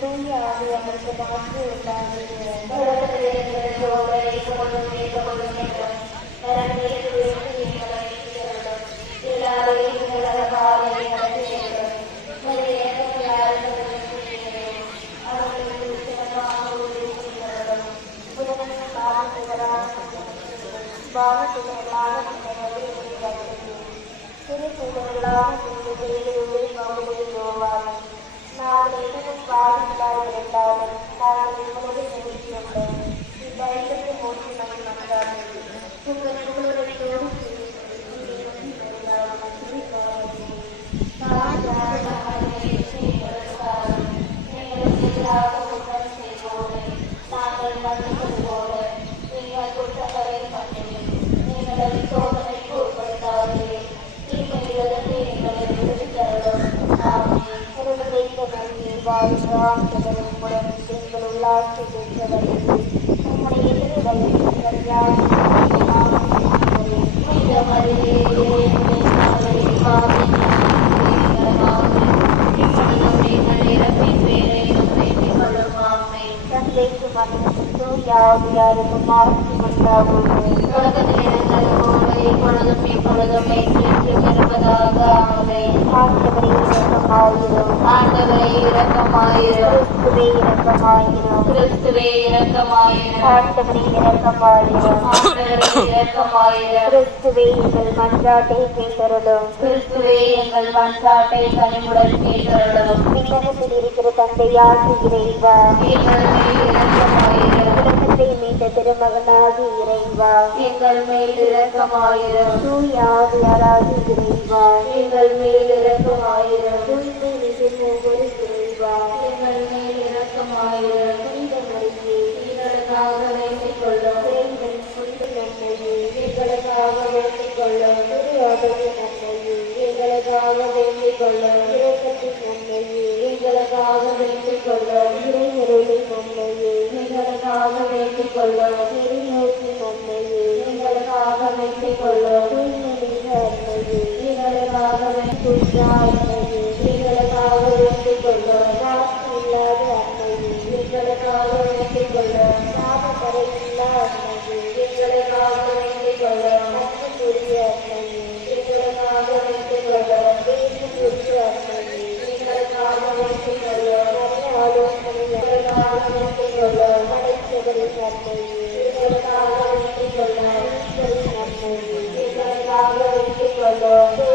தூய ஆவியானவருக்கு மாற்றி உண்டாகிறது. நாங்கள் எதுவும் பாதிகளாக இருந்தாலும் நாங்கள் இப்பொழுது நினைக்கிறோம். இவ்வையத்தை மூன்று மணி வந்தார்கள். உங்கள் குழுவத்தோடு நாங்கள் மன்னிப்பது போல நீங்கள் குற்றங்களை பண்ணி நீங்கள் சோதனைக்கு உட்படுத்தாதே. தீமையிலிருந்து எங்களை விடுவித்தருளும். வாழ்வாங்குடன் எங்கள் உள்ளாட்சி பெற்றவர்கள் உம்முடைய தந்தைக்கு மகனுக்கு யாருக்கு மாற்றி கொண்டாகும். இப்பொழுதும் எப்பொழுதும் இருப்பதாக. ஆண்டவரே இரக்கமாயிரும். ஆண்டவரே இரக்கமாயிரும். கிறிஸ்துவே இரக்கமாயிரும். ஆண்டவரே இரக்கமாயிரும். ஆண்டவரே இரக்கமாயிரும். கிறிஸ்துவே எங்கள் மன்றாட்டை கேட்டருளும். கிறிஸ்துவே எங்கள் மன்றாட்டை கனிவுடன் கேட்டருளும். விண்ணகத்தில் இருக்கிற தந்தையாகி இறைவா, எங்கள் மேல் இரக்கமாயிரும். உலகத்தை மீட்ட திருமகனாகி இறைவா, எங்கள் மேல் இரக்கமாயிரும். தூய ஆவியாராகி இறைவா, எங்கள் மேல் இரக்கமாயிரும். தூய்மை மிகும் ஒவ்வொரு இறைவா, எங்கள் மேல் இரக்கமாயிரும். புனித மரியே, எங்களுக்காக வேண்டிக் கொள்ளும். இறைவன் புனித நன்மையே, எங்களுக்காக வேண்டிக் கொள்ளும். திருவாபத்தின் நன்மையே, எங்களுக்காக வேண்டிக் கொள்ளும். இரக்கத்தின் நன்மையே, எங்களுக்காக வேண்டிக் கொள்ளும். இறையருளின் நன்மையே, எங்களுக்காக வேண்டிக் கொள்ளும். நெறிநோக்கின் நன்மையே, எங்களுக்காக வேண்டிக் கொள்ளும். தூய்மை மிக அன்மையே, எங்களுக்காக வேண்டிக் அன்மையே, எங்களுக்காக வேண்டிக் கொள்ளும். காசு இல்லாத அன்மையே, எங்களுக்காக வேண்டிக் கொள்ளும். சாபக்கரையில்லா அன்மையே, எங்களுக்காக வேண்டிக் கொள்ளும். அன்புக்குரிய அன்மையே, எங்களுக்காக வேண்டிக் கொள்ளும். தேசத்திற்கு அன்மையே, எங்களுக்காக வேண்டிக் கொள்ளும். நல்ல ஆலோசனை எங்களுக்காக வேண்டிக் கொள்ளும். படைத்தவரின் அன்மையே, எங்களுக்காக வேண்டிக் கொள்ளும். நன்மையே, எங்களுக்காக வேண்டிக் கொள்ளும்.